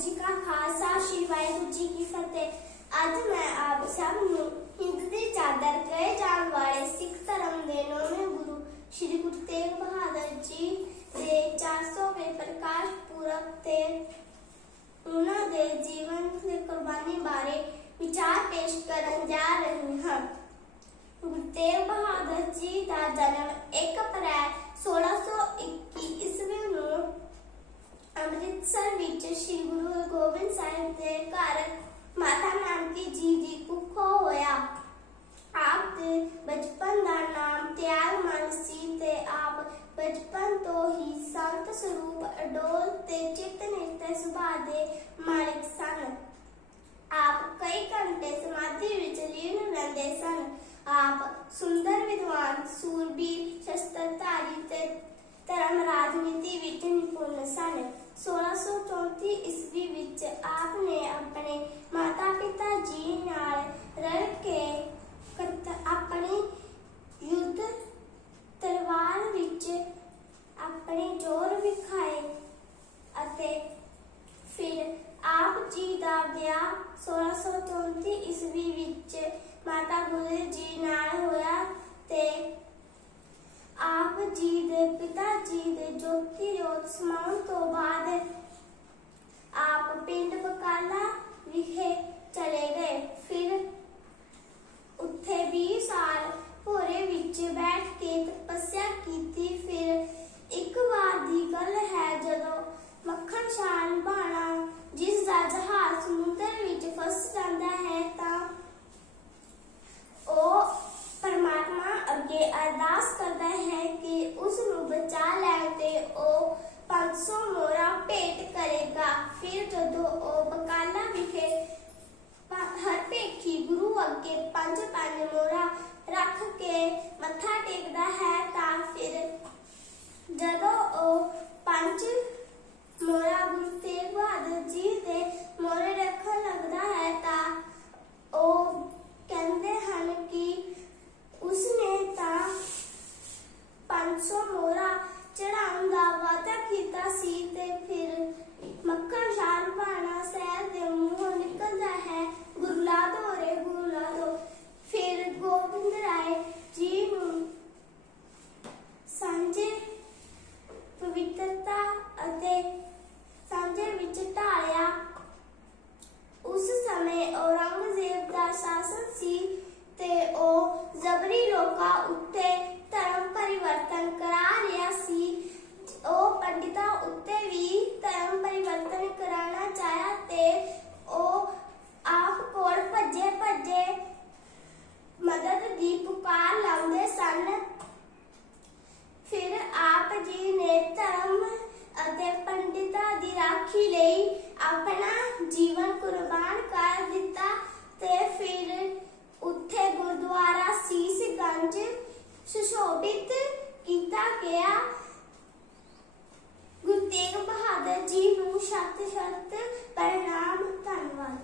जी का खालसा श्री वाहिगुरू जी की फतेह। अज मैं आप सब नूं हिंद दी चादर कहे जाण वाले सिख धर्म दे नौवें गुरु श्री गुरु तेग बहादुर जी दे 400वें प्रकाश पुरब ते उन्हां दे जीवन ते कुर्बानी बारे विचार पेश करन जा रही हां। गुरु तेग बहादुर जी का जन्म 1 अप्रैल 1621 ईस्वी नूं अमृतसर विच श्री गुरु गोबिंद साहिब दे घर माता नानकी जी दी कुखों होया। आप दे बचपन दा नाम त्यागमन सी ते आप बचपन तो ही संत स्वरूप अडोल ते चित्त निश्चय सुभाव दे मालिक सन। आप कई घंटे समाधि विच लीन रहंदे सन। आप सुंदर विद्वान सूरबीर शस्त्रधारी ते धर्म राजनीति विच निपुण सन। 1634 ईस्वी विच आपने अपने माता पिता जी नाल रल के अपनी युद्ध तलवार विच अपने जोर विखाए अते फिर आप जी दा ब्याह 1634 ईस्वी विच माता गुजर जी नाल होया ते आप जी दे पिता जी दे ज्योति जोत समाउण तो बाद आप पिंड बकाला विखे चले गए। फिर उत्थे 20 साल भोरे विच बैठ के तपस्या कीती। फिर एक बार दी गल है जदों मक्खन शाह निभाना जिस दा जहाज समुद्र विच फस जांदा है तां ओ परमात्मा अगे अरदास करता है कि उसनूं बचा लैण ते ओ 500 मोहरा भेंट करेगा। फिर जदों ओ बकाला विखे हर भेखी गुरु अगे 5 मोहरा रख के मत्था टेकदा है तां फिर जदों ओ 5 मोहरा गुरु तेग बहादुर जी दे मोहरे रखण लगदा है तां ओ कहंदे हन कि उसने तां 500 मोहरा चढ़ाउण दा वादा कीता सी ते फिर मक्खन शाह निभाना शहर दे मूंहों निकलदा है गुरु ला दो रे गुरु ला दो। फिर गोबिंद राय जी नूं सांझे पवित्रता अते सांझे विच ढालिया। उस समय औरंगजेब दा शासन सी ते ओ जबरी लोकां उत्ते धर्म परिवर्तन करा रिहा सी। ओ पंडितां उत्ते भी धर्म परिवर्तन कराना चाहया ते ओ आप कोल भज्जे भज्जे मदद दी पुकार लाउंदे सन। फिर आप जी ने धर्म अते पंडितां दी राखी लई अपना जीवन कुर्बान कर दिता ते फिर उत्थे गुरुद्वारा सीसगंज सुशोभित किया गया। गुरु तेग बहादुर जी नूं शत शत प्रणाम। धन्यवाद।